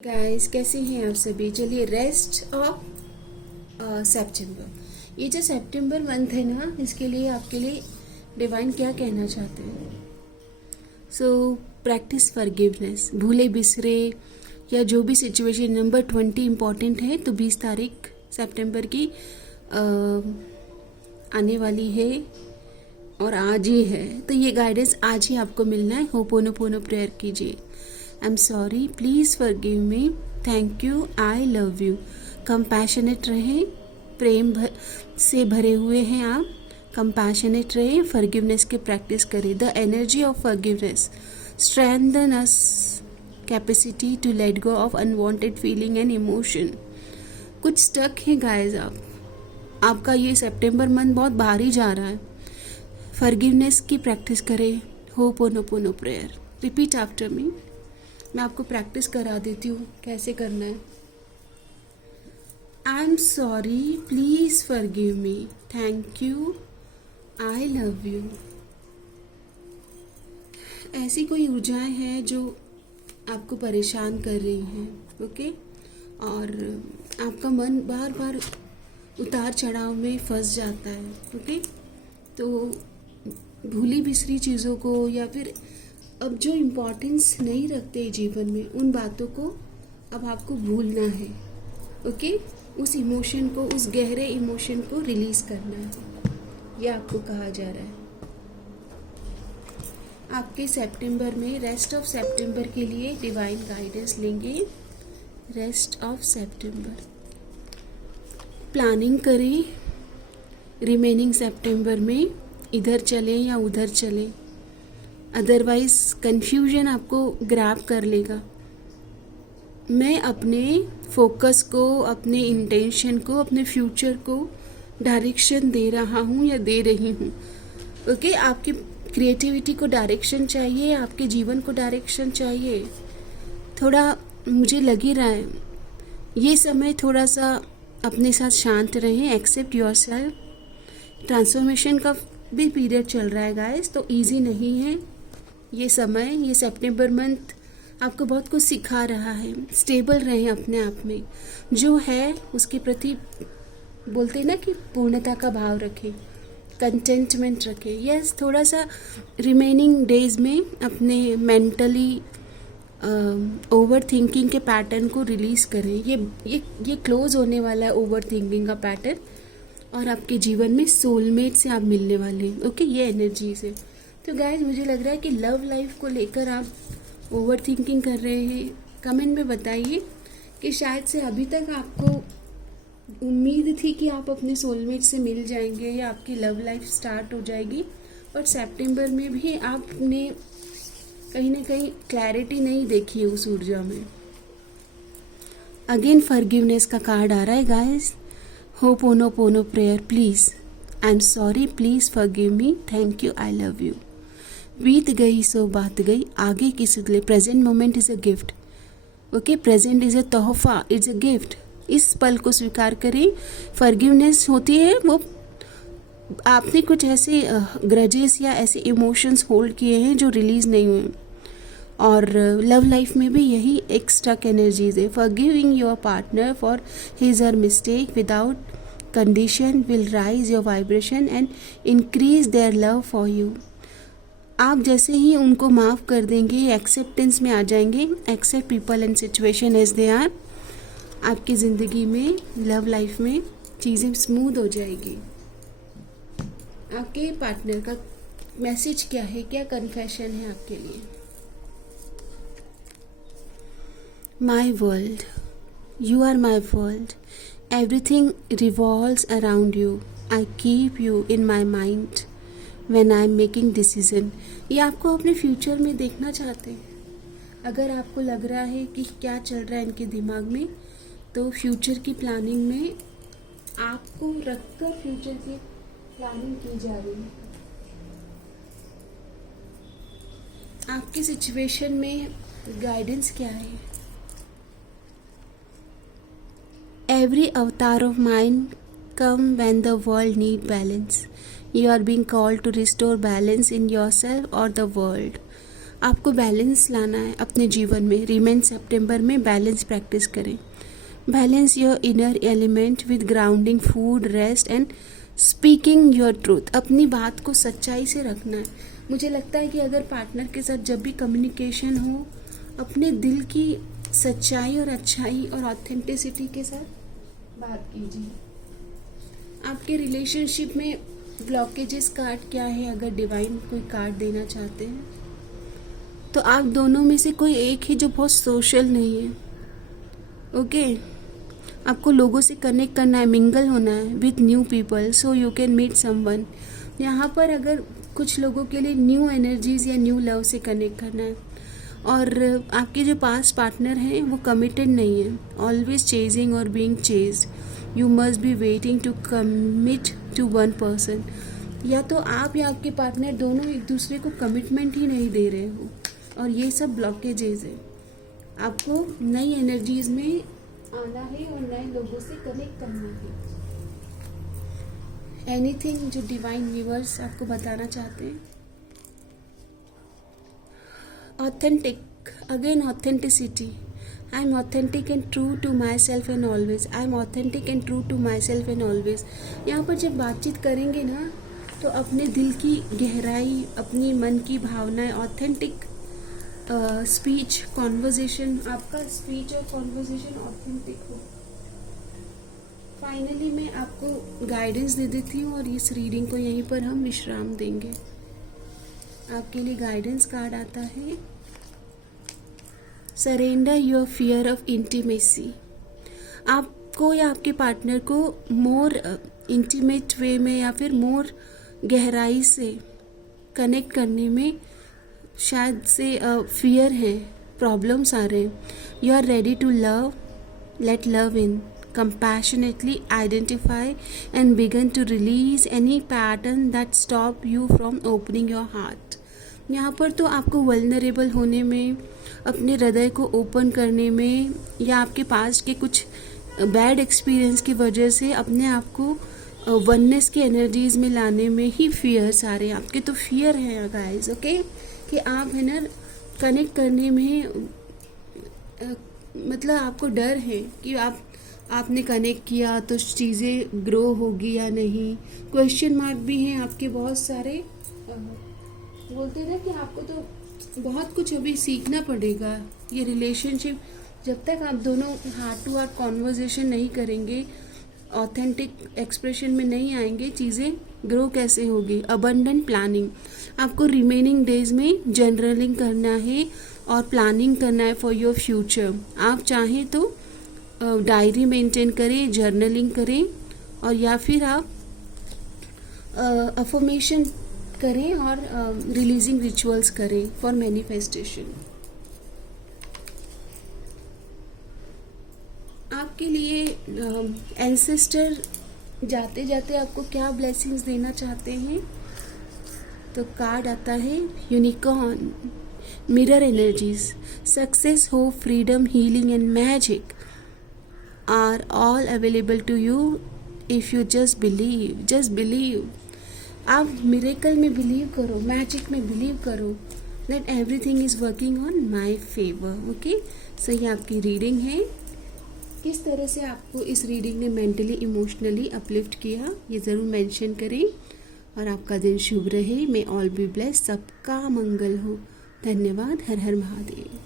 Guys कैसे हैं आप सभी। चलिए रेस्ट ऑफ सितंबर, ये जो सितंबर मंथ है ना, इसके लिए आपके लिए डिवाइन क्या कहना चाहते हैं। सो प्रैक्टिस फॉरगिवनेस, भूले बिसरे या जो भी सिचुएशन। नंबर 20 इम्पॉर्टेंट है, तो 20 तारीख सितंबर की आने वाली है और आज ही है, तो ये गाइडेंस आज ही आपको मिलना है। होपोनोपोनो प्रेयर कीजिए। I am sorry, please forgive me, thank you, I love you. Compassionate रहें, प्रेम से भरे हुए हैं आप। कंपैशनेट रहें, फॉरगिवनेस की प्रैक्टिस करें। The energy of forgiveness strengthen us capacity to let go of unwanted feeling and emotion. कुछ स्टक है गाइस, आपका ये सितंबर मंथ बहुत भारी जा रहा है। फॉरगिवनेस की प्रैक्टिस करें। Ho'oponopono prayer, repeat after me. मैं आपको प्रैक्टिस करा देती हूँ कैसे करना है। I am sorry, please forgive me, thank you, I love you. ऐसी कोई ऊर्जाएं हैं जो आपको परेशान कर रही हैं, ओके? और आपका मन बार बार उतार चढ़ाव में फंस जाता है, ओके? तो भूली बिसरी चीज़ों को या फिर अब जो इम्पोर्टेंस नहीं रखते जीवन में, उन बातों को अब आपको भूलना है, ओके? उस इमोशन को, उस गहरे इमोशन को रिलीज करना है, ये आपको कहा जा रहा है। आपके सितंबर में, रेस्ट ऑफ सितंबर के लिए डिवाइन गाइडेंस लेंगे। रेस्ट ऑफ सितंबर प्लानिंग करें। रिमेनिंग सितंबर में इधर चलें या उधर चलें, अदरवाइज कंफ्यूजन आपको ग्रैब कर लेगा। मैं अपने फोकस को, अपने इंटेंशन को, अपने फ्यूचर को डायरेक्शन दे रहा हूँ या दे रही हूँ, ओके? आपकी क्रिएटिविटी को डायरेक्शन चाहिए, आपके जीवन को डायरेक्शन चाहिए। थोड़ा मुझे लग ही रहा है ये समय थोड़ा सा अपने साथ शांत रहें, एक्सेप्ट योरसेल्फ। ट्रांसफॉर्मेशन का भी पीरियड चल रहा है गाइस, तो इजी नहीं है ये समय। ये सितंबर मंथ आपको बहुत कुछ सिखा रहा है। स्टेबल रहें अपने आप में, जो है उसके प्रति बोलते हैं ना कि पूर्णता का भाव रखें, कंटेंटमेंट रखें। यस, थोड़ा सा रिमेनिंग डेज में अपने मेंटली ओवर थिंकिंग के पैटर्न को रिलीज करें। ये क्लोज होने वाला है ओवर थिंकिंग का पैटर्न, और आपके जीवन में सोलमेट से आप मिलने वाले हैं, ओके? ये एनर्जी से। तो गाइस, मुझे लग रहा है कि लव लाइफ को लेकर आप ओवर थिंकिंग कर रहे हैं। कमेंट में बताइए कि शायद से अभी तक आपको उम्मीद थी कि आप अपने सोलमेट से मिल जाएंगे या आपकी लव लाइफ स्टार्ट हो जाएगी, और सितंबर में भी आपने कहीं ना कहीं क्लैरिटी नहीं देखी है उस ऊर्जा में। अगेन फॉरगिवनेस का कार्ड आ रहा है guys. Ho'oponopono prayer, please. I am sorry, please forgive me, thank you, I love you. बीत गई सो बात गई, आगे की सिलसिले। Present moment is a gift, okay? Present is a तोहफा, इट्स अ गिफ्ट। इस पल को स्वीकार करें। फॉरगिवनेस होती है वो आपने कुछ ऐसे ग्रजेस या ऐसे इमोशंस होल्ड किए हैं जो रिलीज नहीं हुए, और लव लाइफ में भी यही एक स्टक एनर्जीज है। Forgiving your partner for his her mistake without condition will rise your vibration and increase their love for you. आप जैसे ही उनको माफ़ कर देंगे, एक्सेप्टेंस में आ जाएंगे। Accept people and situation as they are. आपकी ज़िंदगी में, लव लाइफ में चीज़ें स्मूथ हो जाएगी। आपके पार्टनर का मैसेज क्या है, क्या कन्फेशन है आपके लिए? My world, you are my world, everything revolves around you, I keep you in my mind when I am making decision. ये आपको अपने फ्यूचर में देखना चाहते हैं। अगर आपको लग रहा है कि क्या चल रहा है इनके दिमाग में, तो फ्यूचर की प्लानिंग में आपको रखकर फ्यूचर की प्लानिंग की जा रही है। आपकी सिचुएशन में गाइडेंस क्या है? एवरी अवतार of mind come when the world need balance. You are being called to restore balance in yourself or the world. आपको बैलेंस लाना है अपने जीवन में। रिमेन सितंबर में बैलेंस प्रैक्टिस करें। Balance your inner element with grounding, food, rest and speaking your truth. अपनी बात को सच्चाई से रखना है। मुझे लगता है कि अगर पार्टनर के साथ जब भी कम्युनिकेशन हो, अपने दिल की सच्चाई और अच्छाई और ऑथेंटिसिटी के साथ बात कीजिए। आपके रिलेशनशिप में ब्लॉकेजेस कार्ड क्या है? अगर डिवाइन कोई कार्ड देना चाहते हैं तो आप दोनों में से कोई एक है जो बहुत सोशल नहीं है। ओके, आपको लोगों से कनेक्ट करना है, मिंगल होना है with new people so you can meet someone. यहाँ पर अगर कुछ लोगों के लिए न्यू एनर्जीज या न्यू लव से कनेक्ट करना है। और आपके जो पास्ट पार्टनर हैं वो कमिटेड नहीं है, ऑलवेज चेजिंग और being chased. You must be waiting to commit to one person. या तो आप या आपके पार्टनर दोनों एक दूसरे को कमिटमेंट ही नहीं दे रहे हो, और ये सब ब्लॉकेजेस है। आपको नई एनर्जीज में आना है और नए लोगों से कनेक्ट करना है। एनीथिंग जो डिवाइन यूनिवर्स आपको बताना चाहते हैं? Authentic, again authenticity. I am authentic and true to myself and always. I am authentic and true to myself and always. यहाँ पर जब बातचीत करेंगे ना तो अपने दिल की गहराई, अपनी मन की भावनाएं, ऑथेंटिक स्पीच, कॉन्वर्जेशन, आपका स्पीच और कॉन्वर्जेशन ऑथेंटिक हो। फाइनली मैं आपको गाइडेंस दे देती हूँ और इस रीडिंग को यहीं पर हम विश्राम देंगे। आपके लिए गाइडेंस कार्ड आता है, surrender your fear of intimacy. आपको या आपके पार्टनर को मोर इंटीमेट वे में या फिर मोर गहराई से कनेक्ट करने में शायद से फियर है, प्रॉब्लम्स आ रहे हैं। You are ready to love, let love in, compassionately identify and begin to release any pattern that stop you from opening your heart। यहाँ पर तो आपको वल्नरेबल होने में, अपने हृदय को ओपन करने में, या आपके पास के कुछ बैड एक्सपीरियंस की वजह से अपने आप को वननेस की एनर्जीज में लाने में ही फियर्स आ रहे हैं। आपके तो फियर हैं गाइस, ओके, कि आप है ना कनेक्ट करने में मतलब आपको डर है कि आपने कनेक्ट किया तो चीज़ें ग्रो होगी या नहीं। क्वेश्चन मार्क भी हैं आपके बहुत सारे। बोलते हैं ना कि आपको तो बहुत कुछ अभी सीखना पड़ेगा। ये रिलेशनशिप जब तक आप दोनों हार्ट टू हार्ट कॉन्वर्जेशन नहीं करेंगे, ऑथेंटिक एक्सप्रेशन में नहीं आएंगे, चीज़ें ग्रो कैसे होगी। अबंडेंट प्लानिंग, आपको रिमेनिंग डेज में जर्नलिंग करना है और प्लानिंग करना है फॉर योर फ्यूचर। आप चाहें तो डायरी मेंटेन करें, जर्नलिंग करें, और या फिर आप अफर्मेशन करें और रिलीजिंग रिचुअल्स करें फॉर मैनिफेस्टेशन। आपके लिए एंसेस्टर जाते जाते आपको क्या ब्लेसिंग्स देना चाहते हैं? तो कार्ड आता है unicorn, mirror energies, success, hope, freedom, healing and magic are all available to you if you just believe. Just believe. आप मिरेकल में बिलीव करो, मैजिक में बिलीव करो, that everything is working on my favor. Okay, so ये आपकी reading है। किस तरह से आपको इस रीडिंग ने मेंटली, इमोशनली अपलिफ्ट किया, ये ज़रूर मेंशन करें। और आपका दिन शुभ रहे। मे ऑल बी ब्लेस्ड, सबका मंगल हो। धन्यवाद। हर हर महादेव।